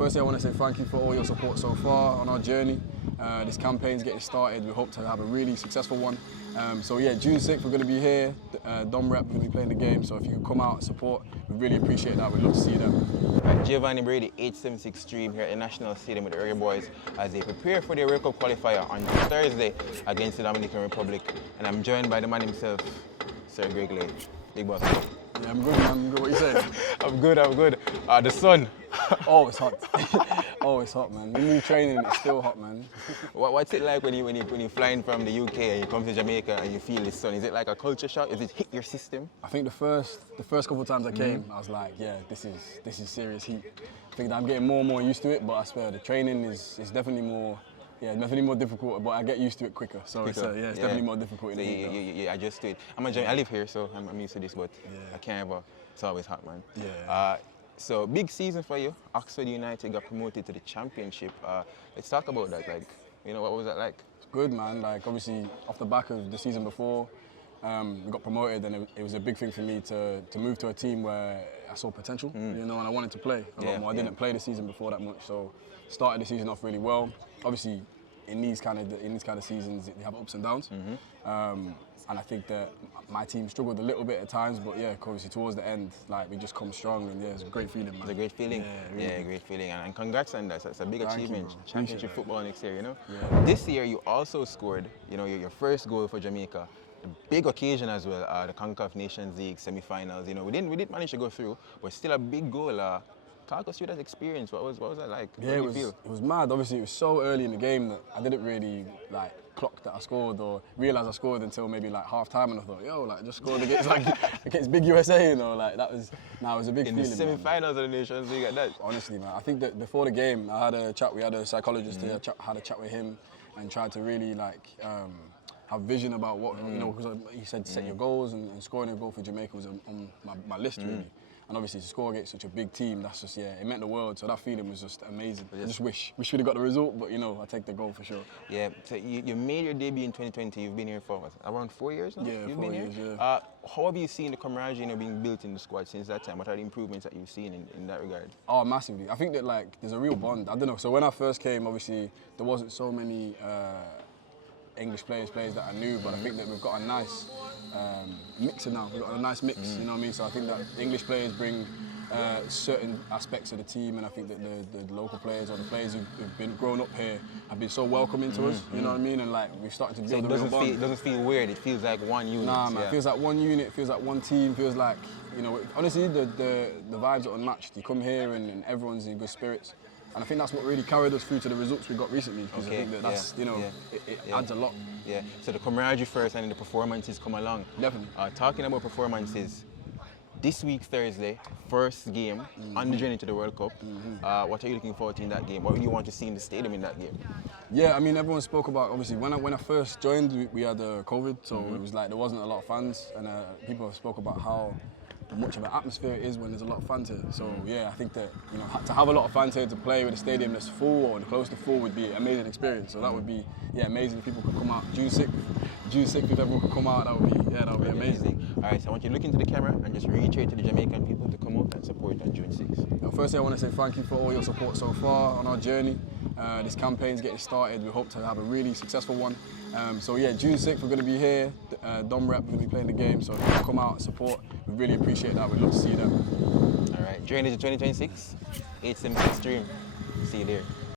Firstly, I want to say thank you for all your support so far on our journey. This campaign's getting started. We hope to have a really successful one. So yeah, June 6th, we're going to be here. Dom Rep, we're going to be playing the game. So if you can come out and support, we really appreciate that. We'd love to see you there. Right, Giovanni Brady, 876 stream here at the National Stadium with the Reggae Boys as they prepare for their World Cup qualifier on Thursday against the Dominican Republic. And I'm joined by the man himself, Sir Greg Leigh. Big boss. Yeah, I'm good, man. I'm good. What you saying? I'm good. The sun. Oh, it's hot. Oh, it's hot, man. When you're training, it's still hot, man. What's it like when you're flying from the UK and you come to Jamaica and you feel the sun? Is it like a culture shock? Is it hit your system? I think the first couple of times I came, I was like, yeah, this is serious heat. I think that I'm getting more and more used to it, but I swear the training is definitely more. Yeah, definitely more difficult, but I get used to it quicker. So it's definitely more difficult in the heat. Yeah, I adjust to it. I live here, so I'm used to this, but I can't ever. It's always hot, man. Yeah. So big season for you. Oxford United got promoted to the championship. Let's talk about that. Like, what was that like? It's good, man. Like, obviously, off the back of the season before, we got promoted, and it was a big thing for me to move to a team where I saw potential, and I wanted to play a lot more. I didn't play the season before that much, so started the season off really well. Obviously, in these kind of seasons, they have ups and downs, and I think that my team struggled a little bit at times, but yeah, obviously towards the end, like we just come strong, and yeah, it's a great feeling, man. It's a great feeling. Yeah, really. Great feeling, and congrats on that. It's a big achievement. Championship football next year, Yeah. This year you also scored, your first goal for Jamaica. A big occasion as well, the CONCACAF Nations League semi-finals. We didn't manage to go through, but still a big goal. Talk us through that experience. What was that like? Yeah, it was mad. Obviously, it was so early in the game that I didn't really clock that I scored or realise I scored until maybe half time, and I thought, yo, just scored against Big USA, it was a big feeling. In the semi-finals of the Nations League, that. Honestly, man, I think that before the game, I had a chat. We had a psychologist here. Had a chat with him, and tried to really have vision about what because he said set your goals, and scoring a goal for Jamaica was on my list really. And obviously to score against such a big team, that's just, it meant the world. So that feeling was just amazing. I just wish we should have got the result, but I take the goal for sure. Yeah, so you made your debut in 2020. You've been here for around 4 years now? Yeah, You've 4 been years, here? yeah. How have you seen the camaraderie being built in the squad since that time? What are the improvements that you've seen in that regard? Oh, massively. I think that there's a real bond. I don't know. So when I first came, obviously there wasn't so many English players that I knew, but I think that we've got a nice mixer now. We've got a nice mix, you know what I mean? So I think that English players bring certain aspects of the team, and I think that the local players or the players who've been grown up here have been so welcoming to us, you know what I mean? And we've started to build a real bond. It doesn't feel weird, it feels like one unit. Nah, man, it feels like one unit, it feels like one team, feels like, honestly, the vibes are unmatched. You come here and everyone's in good spirits. And I think that's what really carried us through to the results we got recently, because I think that's, it adds a lot. Yeah, so the camaraderie first and then the performances come along. Definitely. Talking about performances, this week, Thursday, first game on the journey to the World Cup. What are you looking forward to in that game? What do you want to see in the stadium in that game? Yeah, I mean, everyone spoke about, obviously, when I first joined, we had COVID, so it was there wasn't a lot of fans, and people spoke about how much of an atmosphere it is when there's a lot of fans here. So yeah, I think that to have a lot of fans here to play with a stadium that's full or close to full would be an amazing experience. So that would be amazing if people could come out June 6th. If everyone could come out, that would be amazing. All right, so I want you to look into the camera and just reiterate to the Jamaican people to come out and support on June 6th. Firstly, I want to say thank you for all your support so far on our journey. This campaign's getting started. We hope to have a really successful one. So yeah, June 6th, we're going to be here. Dom Rep, we're going to be playing the game. So if you come out and support, we really appreciate that. We'd love to see you there. All right, Drainage 2026, 876 stream. See you there.